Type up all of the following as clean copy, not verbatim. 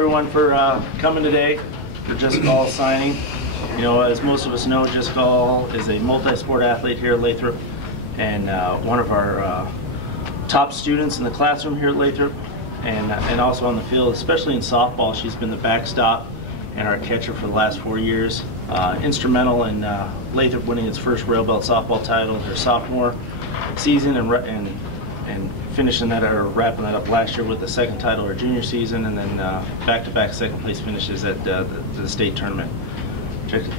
Everyone for coming today for Jessica Hall signing. You know, as most of us know, Jessica Hall is a multi-sport athlete here at Lathrop and one of our top students in the classroom here at Lathrop and also on the field, especially in softball. She's been the backstop and our catcher for the last 4 years. Instrumental in Lathrop winning its first rail belt softball title her sophomore season and finishing that or wrapping that up last year with the second title her junior season, and then back-to-back second place finishes at the state tournament.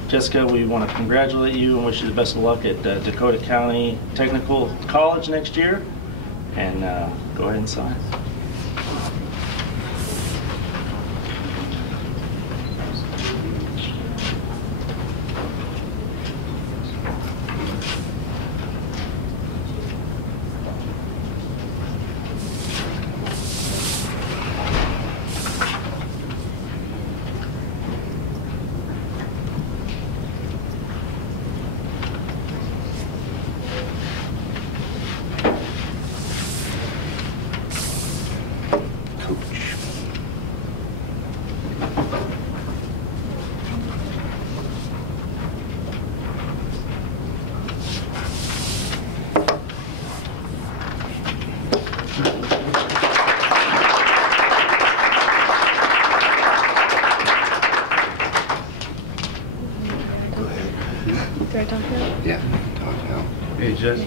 Jessica, we want to congratulate you and wish you the best of luck at Dakota County Technical College next year, and go ahead and sign. Yeah, talk now. Hey, Jess,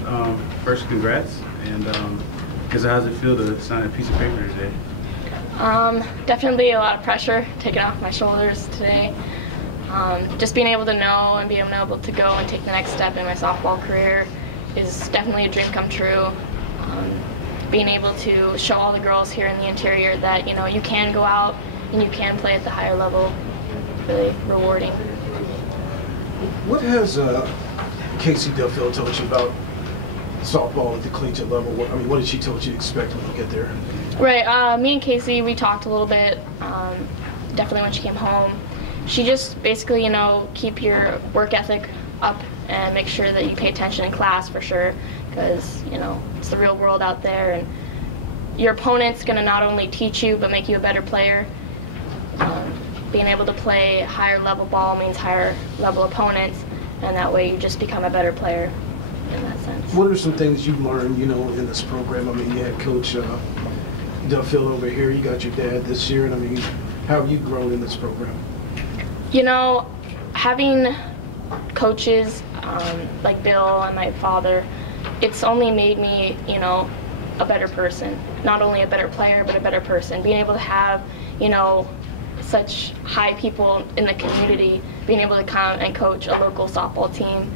first congrats, and how's it feel to sign a piece of paper today? Definitely a lot of pressure taken off my shoulders today. Just being able to know and being able to go and take the next step in my softball career is definitely a dream come true. Being able to show all the girls here in the interior that, you know, you can go out and you can play at the higher level, really rewarding. What has Casey Duffield told you about softball at the collegiate level? What did she tell you to expect when you get there? Right, me and Casey, we talked a little bit, definitely when she came home. She just basically, you know, keep your work ethic up and make sure that you pay attention in class for sure, because, you know, it's the real world out there, and your opponent's going to not only teach you but make you a better player. Being able to play higher level ball means higher level opponents, and that way you just become a better player in that sense. What are some things you've learned, you know, in this program? I mean, you had Coach Duffield over here, you got your dad this year, and I mean, how have you grown in this program? You know, having coaches like Bill and my father, it's only made me, you know, a better person. Not only a better player, but a better person. Being able to have, you know, such high people in the community, being able to come and coach a local softball team,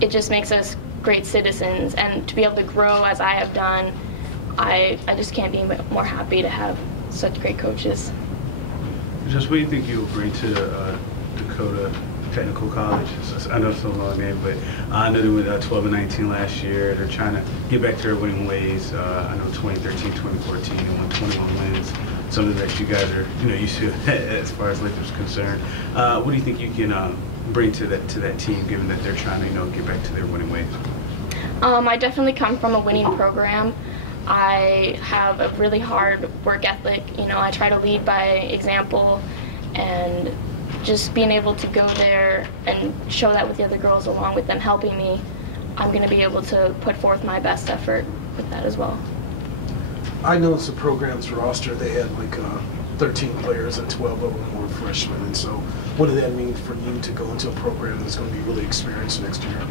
it just makes us great citizens, and to be able to grow as I have done, I just can't be more happy to have such great coaches. Just what do you think you'll bring to Dakota Technical College? I know it's a long name, but I know they went 12 and 19 last year. They're trying to get back to their winning ways. I know 2013, 2014, they won 21 wins. Something that you guys are, you know, used to as far as Lathrop's concerned. What do you think you can bring to that team, given that they're trying to, you know, get back to their winning ways? I definitely come from a winning program. I have a really hard work ethic. You know, I try to lead by example, and just being able to go there and show that with the other girls along with them helping me, I'm going to be able to put forth my best effort with that as well. I noticed the program's roster, they had like 13 players and 12 of them were freshmen, and so what did that mean for you to go into a program that's going to be really experienced next year?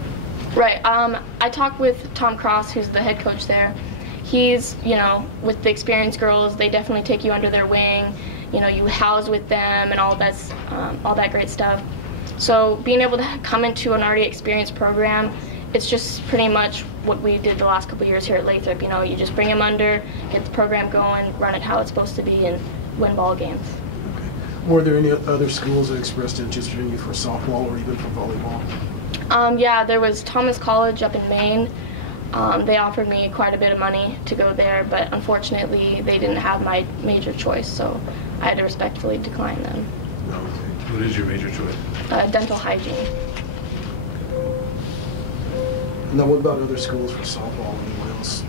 Right, I talked with Tom Cross, who's the head coach there. He's, you know, with the experienced girls, they definitely take you under their wing. You know, you house with them and all that great stuff. So being able to come into an already experienced program, it's just pretty much what we did the last couple of years here at Lathrop. You know, you just bring them under, get the program going, run it how it's supposed to be, and win ball games. Okay. Were there any other schools that expressed interest in you for softball or even for volleyball? Yeah, there was Thomas College up in Maine. They offered me quite a bit of money to go there, but unfortunately they didn't have my major choice, so I had to respectfully decline them. Okay. What is your major choice? Dental hygiene. Now, what about other schools for softball? Anyone else?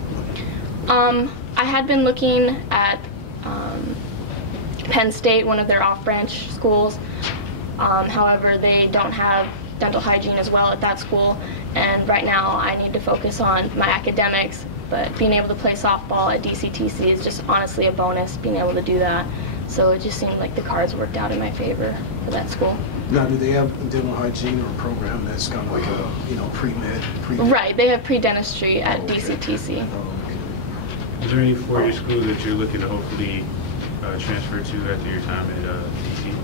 I had been looking at Penn State, one of their off-branch schools. However, they don't have dental hygiene as well at that school, and right now I need to focus on my academics, but being able to play softball at DCTC is just honestly a bonus, being able to do that. So it just seemed like the cards worked out in my favor for that school. Now, do they have dental hygiene or a program that's kind of like a, you know, pre-med? Right, they have pre-dentistry at DCTC. Is there any four-year schools that you're looking to hopefully transfer to after your time at DC?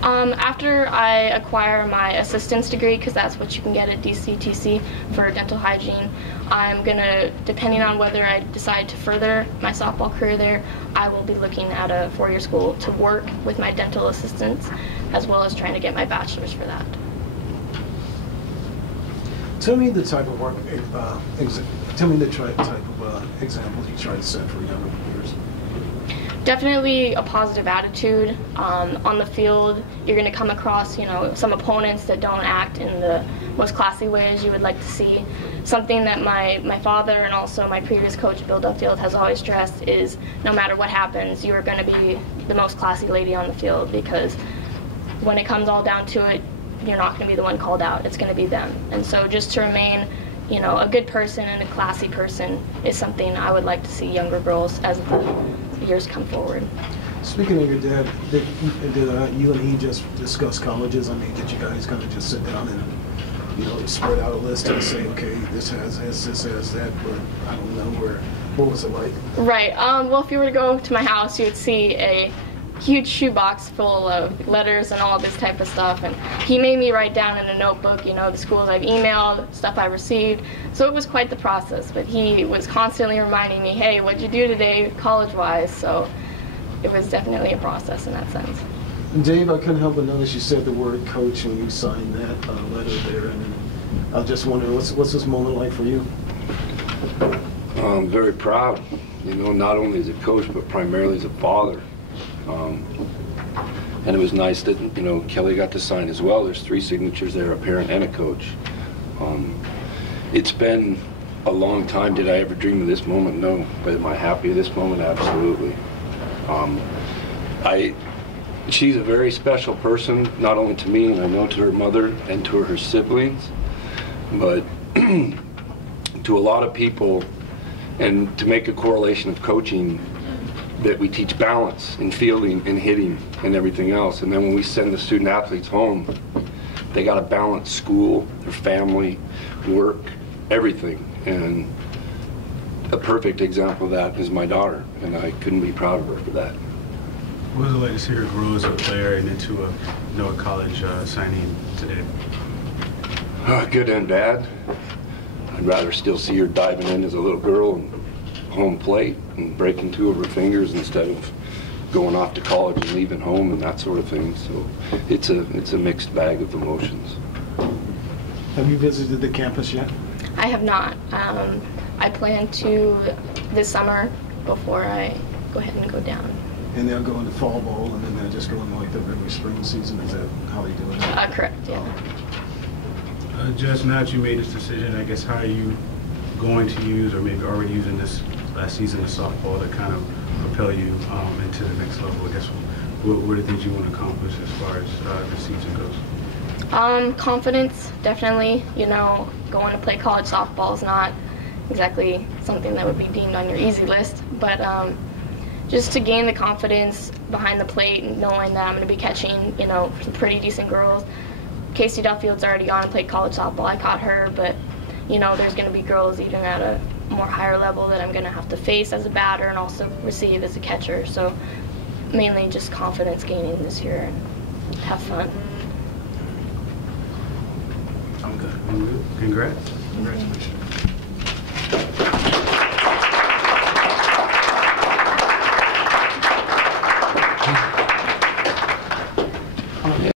After I acquire my assistant's degree, because that's what you can get at DCTC for dental hygiene, I'm going to, depending on whether I decide to further my softball career there, I will be looking at a four-year school to work with my dental assistants, as well as trying to get my bachelor's for that. Tell me the type of work, tell me the type of examples you try to set for younger players. Definitely a positive attitude. On the field, you're going to come across, you know, some opponents that don't act in the most classy ways you would like to see. Something that my father and also my previous coach, Bill Duffield, has always stressed is no matter what happens, you are going to be the most classy lady on the field, because when it comes all down to it, you're not going to be the one called out. It's going to be them. And so just to remain, you know, a good person and a classy person is something I would like to see younger girls as the years come forward. Speaking of your dad, did you and he just discuss colleges? I mean, did you guys kind of just sit down and, you know, spread out a list and say, okay, this has that, but I don't know, what was it like? Right. Well, if you were to go to my house, you would see a huge shoebox full of letters and all this type of stuff, and he made me write down in a notebook, you know, the schools I've emailed, stuff I received. So it was quite the process, but he was constantly reminding me, hey, what'd you do today college-wise? So it was definitely a process in that sense. Dave, I couldn't help but notice you said the word coach when you signed that letter there, and I was just wondering, what's this moment like for you? I'm very proud, you know, not only as a coach, but primarily as a father. And it was nice that, you know, Kelly got to sign as well. There's 3 signatures there, a parent and a coach. It's been a long time. Did I ever dream of this moment? No. But am I happy at this moment? Absolutely. She's a very special person, not only to me, and I know to her mother and to her siblings, but to a lot of people. And to make a correlation of coaching, that we teach balance in fielding and hitting and everything else. And then when we send the student athletes home, they got to balance school, their family, work, everything. And a perfect example of that is my daughter, and I couldn't be proud of her for that. What was it like to see her grow as a player and into a, you know, a college signing today? Good and bad. I'd rather still see her diving in as a little girl and home plate and breaking 2 of her fingers instead of going off to college and leaving home and that sort of thing. So it's a mixed bag of emotions. Have you visited the campus yet? I have not. I plan to this summer before I go ahead and go down. And they'll go into fall ball, and then they'll just go into like the early spring season. Is that how they do it? Correct, yeah. Jess, now that you made this decision, I guess, how are you going to use, or maybe already using this last season of softball to kind of propel you into the next level? I guess, what are things you want to accomplish as far as this season goes? Confidence, definitely. You know, going to play college softball is not exactly something that would be deemed on your easy list, but just to gain the confidence behind the plate and knowing that I'm going to be catching, you know, some pretty decent girls. Casey Duffield's already gone and played college softball. I caught her, but, you know, there's going to be girls even at a more higher level that I'm going to have to face as a batter and also receive as a catcher. So mainly just confidence gaining this year and have fun. I'm good. Congrats. Congratulations.